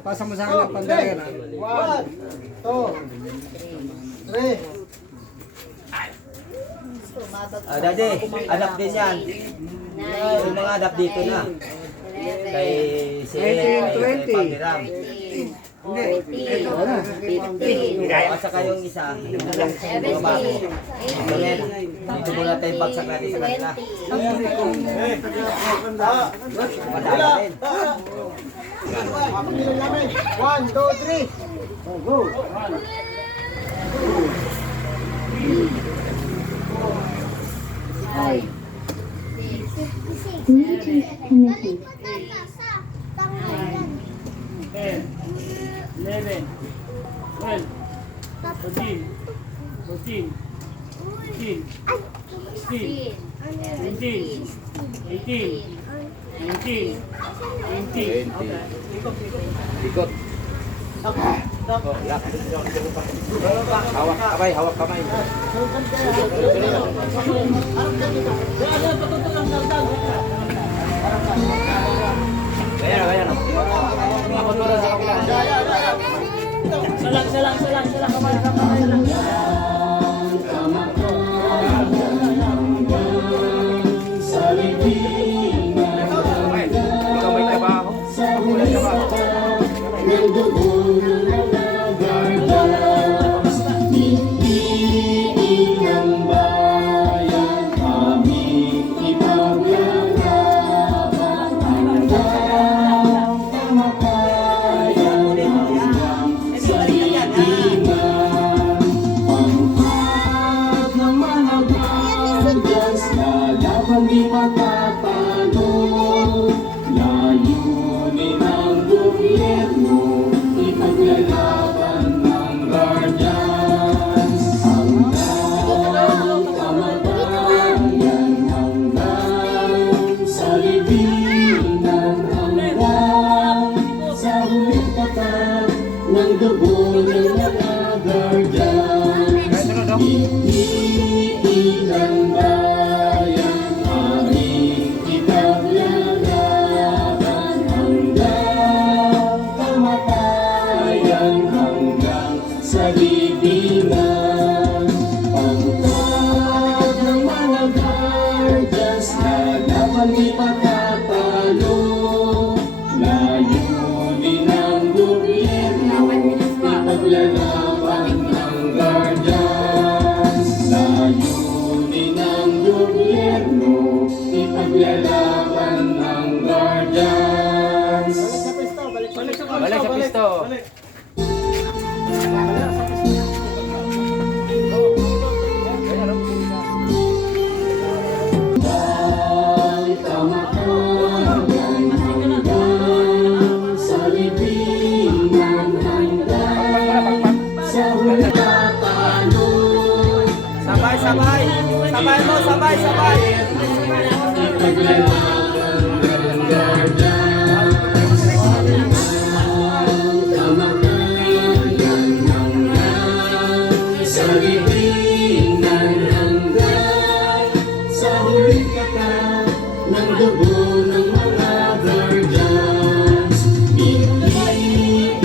Pasa mo sa akin ng pandarera. 1, 2, 3. Daddy, adapt din yan. Yung mga adapt dito na. Kay si 19, 20. Papiram. Hindi. Ito na. At saka yung isa, yung bago. Ganun, dito muna tayo bagsak natin sa kanila. Madami rin. 1, 2, 3. Go. Bluetooth connected. 10, 11, 12, 13, 14, 15, 16, 17, 18, 19, 20. Ikot. Hawak kamay, hawak kamay. Ayan. Ako tulad sa kapila. Salang. Kamay lang. Kamay trabaho. Kamay trabaho. Hindi matatalo, layunin ng gobyerno, ipaglalaban ng guardians. Hanggang kamatayan, hanggang sa libingan, hanggang sa huling patak ng dugo ng mga guardians. Iilang bayan aming ipaglalaban hanggang kamatayan, hanggang sa libingan. Pangkat ng mga guardians na laban di patatalo, layunin ng gobyerno, ipaglalaban ng guardians. Layunin ng gobyerno, ipaglalaban ng guardians. Balik sa pisto. Ang kamatayan hanggang sa libingan, hanggang sa huling tatalo. Sabay mo, sabay. Ipaglalaban ng guardians. Ang kamatayan hanggang sa libingan, hanggang sa huling katak ng dugo ng mga guardians.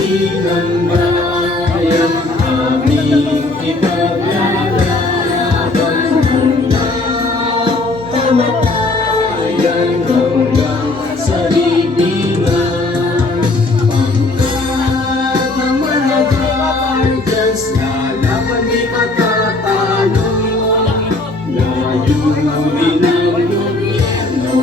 Iilang bayan aming ipaglalaban hanggang kamatayan, hanggang sa libingan. Pangkat ng mga guardians na laban di patatalo, layunin ng gobyerno,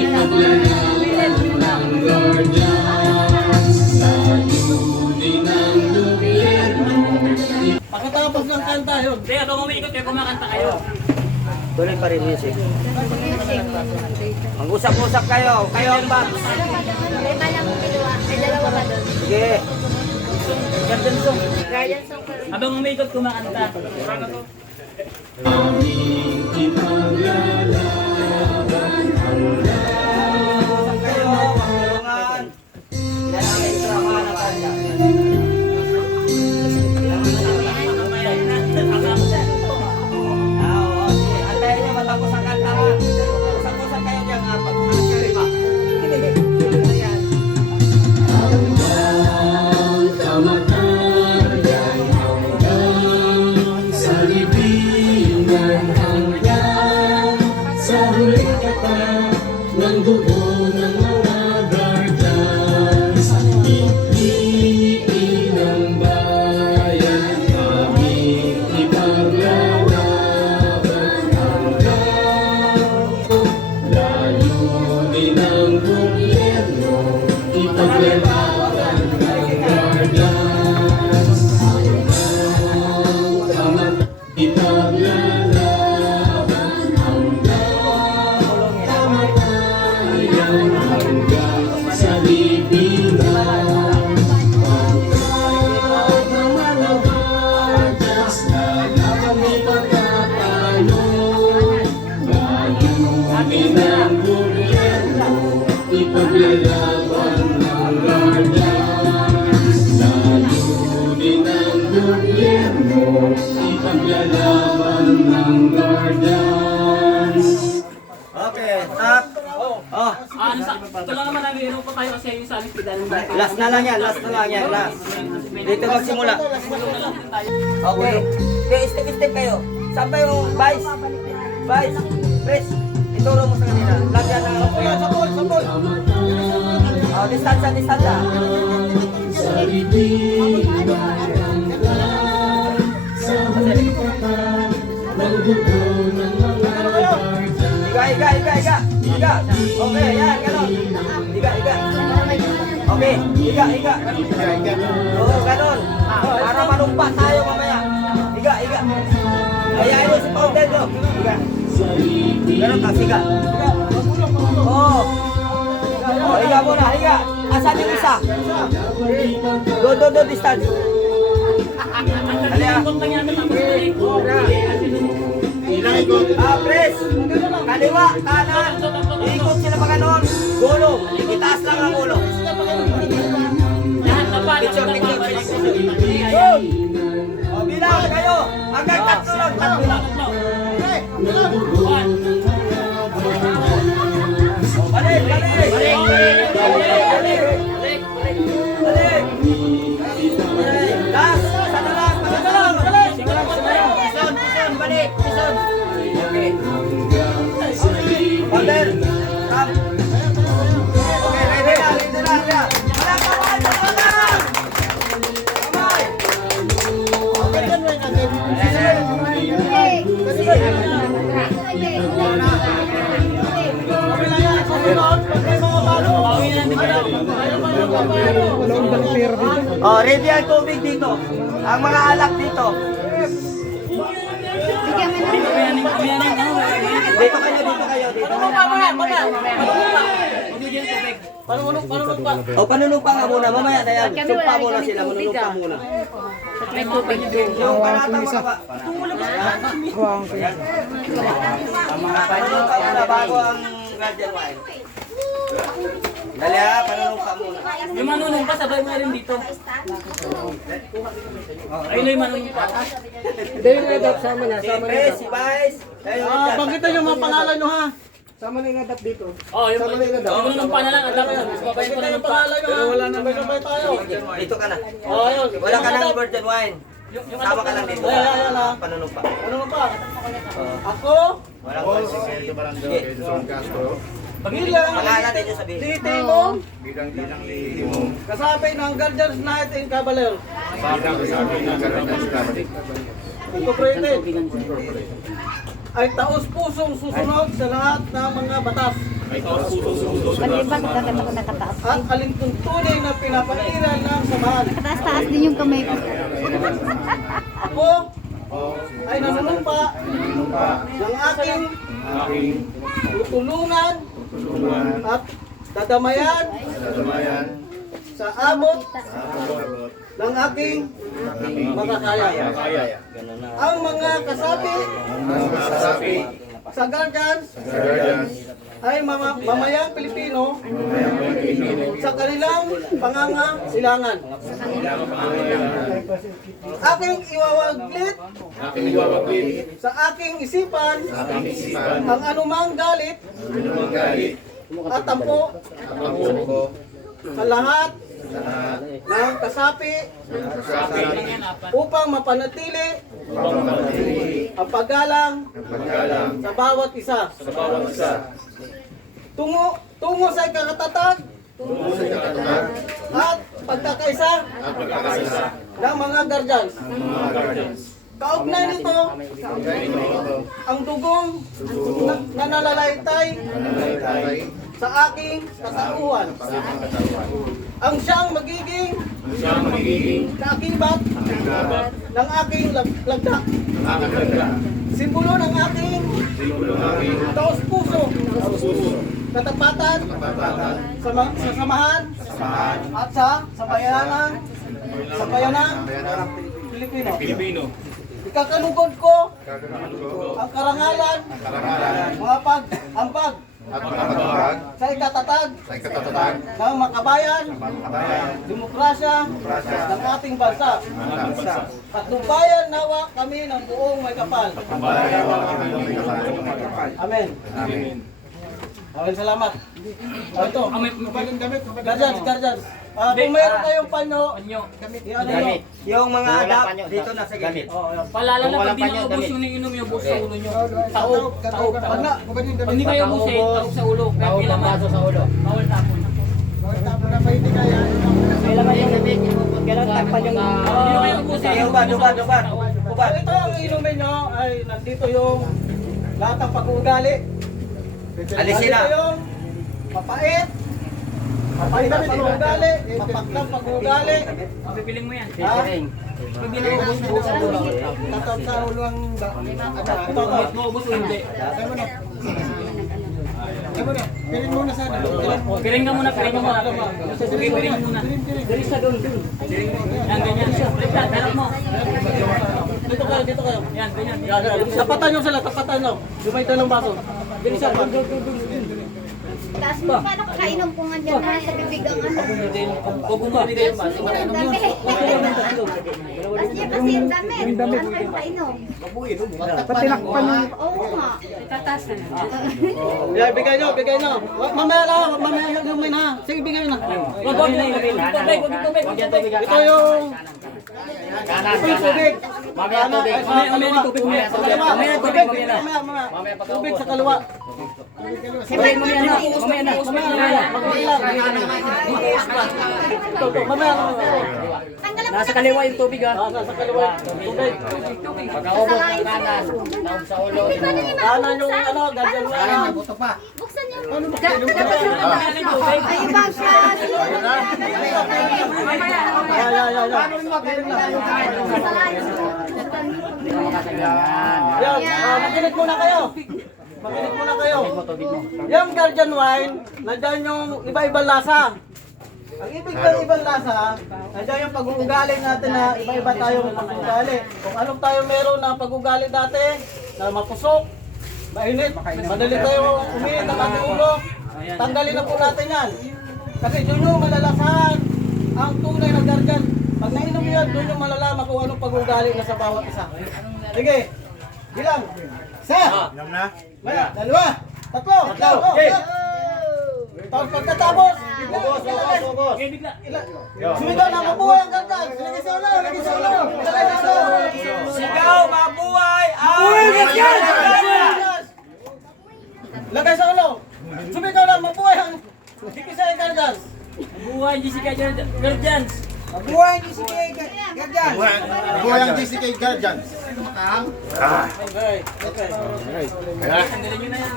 ipaglalaban ng guardians. Layunin ng gobyerno. Pagkatapos ng kanta yun. Hindi, habang umiikot kayo, kumakanta kayo. Tuloy pa rin music. Mag-usap-usap kayo. Kayo ang box. Lima lang ang kinuha. May dalawa ba doon? Sige. Garden song. Guardian song pa rin. Habang umiikot, kumakanta. Aming ipaglalaban hanggang Kayo, pangulungan. Yan ang extra mga nakanya. Oo, sige. Antayin nyo matapos ang kanta ha. Usap-usap kayo dyan ha. Pag-usap kayo, lima. hanggang Last na lang yan, last. Dito magsimula. Okay. Okay, step kayo. Saan ba yung vice? Press. Ituro mo sa kanila. Lagyan ng... Sabol. Oh, distansya. Sa ibig sa hulipatan ng dugo ng mga Higa. Okay, yan, gano'n. Higa. Okay, higa. Oo, gano'n. Para manumpa tayo mamaya. Higa. Kayain mo si Paudel, no? Higa. Gano'n ka, higa. Oo. Higa muna, higa. Asan yung isa? Do distance. Halika. Press. Kaliwa, kanan. Ikot sila pa ganon. Gulo. Itaas lang ang ulo. Picture. Good. O, bilang kayo. Hanggang tatlo lang. Balik. Last. Sana lang. Pison. Okay. Order. Come. Okay, ready na. Wala ka. Kamay. Oh, ready ang tubig dito. Ang mga alak dito. Dito kayo. Panunumpa. O, panunumpa nga muna. Mamaya na yan. Sumpa muna sila. Manunumpa muna. May tubig doon. Yung panatang mga ba? Panunumpa muna bago ang guardian wine. Dali ha, panunumpa muna. Yung manunumpa, sabay mo rin dito. Ayun na yung manunumpa. Hindi yung adapt, sama na. Si Pres, si Vice. Banggitan yung mga pangalan nyo ha. Sama na yung adapt dito. Oh, yung manunumpa na lang, adapt yun. Babayin ko na yung pangalan nyo. Pero wala na sabay tayo. Dito ka na. Oh, yun. Wala ka ng virgin wine. Sama ka lang dito. Ayan, ha. Panunumpa. Ano pa? Ako, Walang virgin. Sige. bilang Pangalan ninyo sabihin. Litimong, kasabay ng Guardians Night in Cavalier. Incorporated. Ay taos pusong susunod sa lahat ng mga batas. Maliban, maganda ko nakataas. At alintuntunin na pinapairan ng samahan. Taas din yung kamay ko. Ako ay nanunumpa ng aking tutulungan at dadamayan sa abot ng aking makakaya. Ang mga kasapi sa Guardians ay mamayang Pilipino sa kanilang pangangailangan. Aking iwawaglit sa aking isipan ang anumang galit at tampo sa lahat ng kasapi upang mapanatili ang paggalang sa bawat isa. Tungo sa ikakatatag at pagkakaisa ng mga Guardians. Kaugnay nito ang dugong na nalalaytay sa aking katauhan. Ang siyang magiging kaakibat ng aking lagda. Simbolo ng aking taos puso, katapatan, sa samahan, at sa sabayanang Pilipino. Ikakalugod ko ang karangalan, mga pag-ambag sa ikatatag ng makabayan, demokrasya ng ating bansa. Patnubayan nawa kami ng buong may kapal. Amen. Okay, salamat. Ito. May Guardians. Kung mayroon kayong panyo, panyo. i-ano nyo. Yung mga adap, dito nasa gilid. Palala na pag di nyo ubos yung inom nyo, ubos sa ulo nyo. Taog. Pag na, Pag hindi kayo ubusin, taog sa ulo. Kaya kailangan. Bawal tapon. Hindi nyo kayo ubusin. Hubad. Ito ang inumin nyo ay nandito yung lahat ng pag-uugali. Alisin na. Nandito yung mapait, mapait na pag-uugali, mapaklang pag-uugali. Pipiling mo yan. Tatawag sa ulo ang Ito, maubos o hindi. Piring ka muna. Sige, piring muna. Yan, ganyan. Darap mo. dito kayo. Yan, ganyan. Tapatan nyo sila, tapatan nyo. Lumay ng baso. Bilisan pa. Tapos paano kakainom kung andyan na sa bibig ang ano? Huwag bumali kayo ba? Ang dami. Tapos niya kasi ang dami. Ano kayo kainom? Patinakpan yung Oo nga. Yeah, bigay nyo. Mamaya lumay na. Sige, bigay na. Huwag tubig. Ito yung... Ito yung tubig. Mamaya tubig. Mamaya tubig sa kaliwa. Mamaya na. Mamaya. Tanggalan mo Nasa kaliwa yung tubig ha. Sa kaliwa. Tubig. Salain sa ulo. Hindi pa rin Kanan yung ano, ganyan na. Buksan niyo. Ay, ibang siya. Salain sa ulo. Yan, makinig muna kayo. Yung Guardian wine, nandiyan yung iba-ibang lasa. Ang ibig ng ibang lasa, nandiyan yung pag-uugali natin na iba-iba tayong pag-uugali. Kung anong tayo meron na pag-uugali dati, na mapusok, mainit, madali tayo uminit ng ating ulo, tanggalin na po natin yan. Kasi doon yung malalasahan ang tunay na Guardian. Pag nainom yan, doon yung malalaman kung anong pag-uugali na sa bawat isa. Sige, bilang. Isa. Maya, dalawa. Tatlo. Okay. Tapos pagkatapos, ubos. Sumigaw na mabuhay ang Guardian. Lagi sa ulo. Sigaw, mabuhay! Lagay sa ulo. Sumigaw na mabuhay ang Dikisa ang Guardian. Buhay Jessica Guardians. Buhay ang GCK Guardians.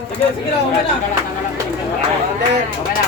Sige, sige na, okay na.